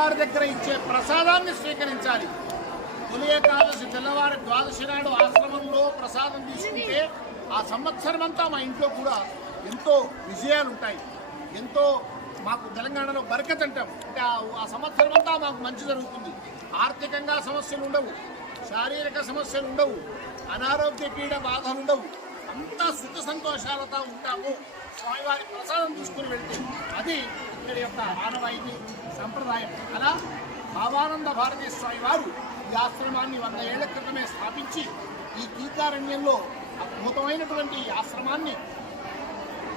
వారి దగ్గర ఇచ్చే ప్రసాదాన్ని స్వీకరించాలి. తొలి ఏకాదశి తెల్లవారి ద్వాదశి నాడు ఆశ్రమంలో ప్రసాదం తీసుకుంటే ఆ సంవత్సరం అంతా మా ఇంట్లో కూడా ఎంతో విజయాలు ఉంటాయి. ఎంతో మాకు తెలంగాణలో బరకత్ అంటాం, అంటే ఆ సంవత్సరం అంతా మాకు మంచి జరుగుతుంది. ఆర్థికంగా సమస్యలు ఉండవు, శారీరక సమస్యలు ఉండవు, అనారోగ్య పీడ బాధలు ఉండవు, అంతా సుఖ సంతోషాలతో ఉంటాము స్వామివారి ప్రసాదం తీసుకుని వెళ్తే. అది ఇక్కడ యొక్క ఆనవాయితీ సంప్రదాయం. అలా భావానంద భారతీ స్వామి వారు ఈ ఆశ్రమాన్ని 100 ఏళ్ల క్రితమే స్థాపించి ఈ కీకారణ్యంలో అద్భుతమైనటువంటి ఆశ్రమాన్ని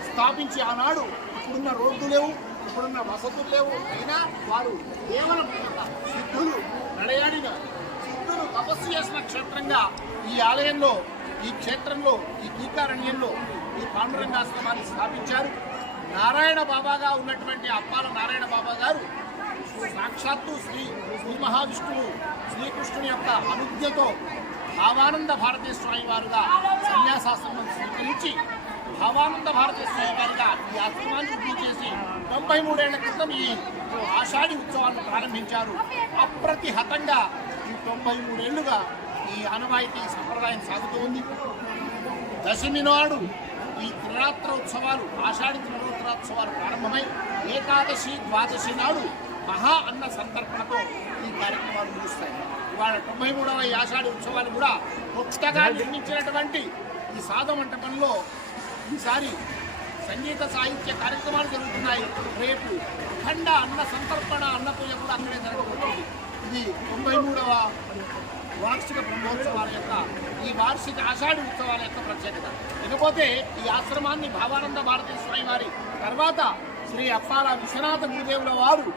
స్థాపించి ఆనాడు ఇప్పుడున్న రోడ్డు లేవు, ఇప్పుడున్న వసతులు లేవు, అయినా వారు కేవలం సిద్ధులు నడయాడిన సిద్ధులు తపస్సు చేసిన క్షేత్రంగా ఈ ఆలయంలో, ఈ క్షేత్రంలో, ఈ కీకారణ్యంలో ఈ పాండురంగాశ్రమాన్ని స్థాపించారు. నారాయణ బాబాగా ఉన్నటువంటి అప్పాల నారాయణ బాబా గారు సాక్షాత్తు శ్రీ మహావిష్ణువు శ్రీకృష్ణుని యొక్క అనుజ్ఞతో భావానంద భారతీ స్వామి వారుగా సన్యాసాశ్రమం స్వీకరించి భావానంద భారతీ స్వామి వారుగా ఈ ఆశ్రమాన్ని వృద్ధి చేసి 93 ఏళ్ల క్రితం ఈ ఆషాఢి ఉత్సవాన్ని ప్రారంభించారు. అప్రతిహతంగా ఈ 93 ఏళ్లుగా ఈ ఆనవాయితీ సంప్రదాయం సాగుతూ ఉంది. దశమి నాడు ఈ త్రిరాత్రోత్సవాలు, ఆషాఢి త్రిరాత్రోత్సవాలు ప్రారంభమై ఏకాదశి ద్వాదశి నాడు మహా అన్న సంతర్పణతో ఈ కార్యక్రమాలు ముగుస్తాయి. ఇవాళ 93వ ఆషాఢి ఉత్సవాలు కూడా కొత్తగా నిర్మించినటువంటి ఈ సాధ మంటపంలో ఈసారి సంగీత సాహిత్య కార్యక్రమాలు జరుగుతున్నాయి. రేపు అఖండ అన్న సంతర్పణ అన్న పూజ కూడా అక్కడే జరగబోతుంది. ఇది 93వ వార్షిక బ్రహ్మోత్సవాల యొక్క, ఈ వార్షిక ఆషాఢి ఉత్సవాల యొక్క ప్రత్యేకత. ఇకపోతే ఈ ఆశ్రమాన్ని భావానంద భారతీ స్వామి వారి తర్వాత శ్రీ అప్పాల విశ్వనాథ గురుదేవుల వారు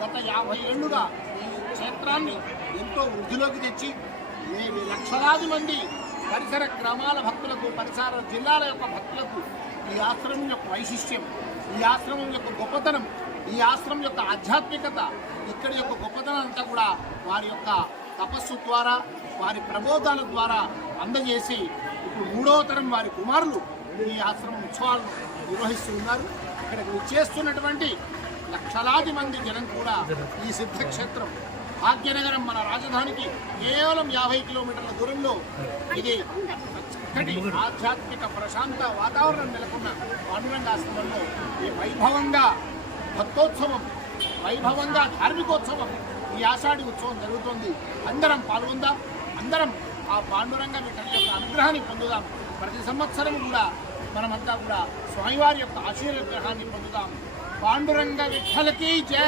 గత 50 ఏళ్లుగా ఈ క్షేత్రాన్ని ఎంతో వృద్ధిలోకి తెచ్చి లక్షలాది మంది పరిసర గ్రామాల భక్తులకు, పరిసర జిల్లాల యొక్క భక్తులకు ఈ ఆశ్రమం యొక్క వైశిష్ట్యం, ఈ ఆశ్రమం యొక్క గొప్పతనం, ఈ ఆశ్రమం యొక్క ఆధ్యాత్మికత, ఇక్కడి యొక్క గొప్పతనం అంతా కూడా వారి యొక్క తపస్సు ద్వారా, వారి ప్రబోధాల ద్వారా అందజేసి ఇప్పుడు 3వ తరం వారి కుమారులు ఈ ఆశ్రమం ఉత్సవాలను నిర్వహిస్తూ ఉన్నారు. ఇక్కడికి చేస్తున్నటువంటి లక్షలాది మంది జనం కూడా ఈ సిద్ధక్షేత్రం భాగ్యనగరం మన రాజధానికి కేవలం 50 కిలోమీటర్ల దూరంలో ఇది చక్కటి ఆధ్యాత్మిక ప్రశాంత వాతావరణం నెలకొన్న పాండురంగాశ్రమంలో ఈ వైభవంగా భక్తోత్సవం, వైభవంగా ధార్మికోత్సవం, ఈ ఆషాఢి ఉత్సవం జరుగుతోంది. అందరం పాల్గొందాం, అందరం ఆ పాండురంగ విఠల యొక్క అనుగ్రహాన్ని పొందుదాం. ప్రతి సంవత్సరం కూడా మనమంతా కూడా స్వామివారి యొక్క ఆశీర్వాదాన్ని పొందుదాం. పాండురంగ విఠలకి జై.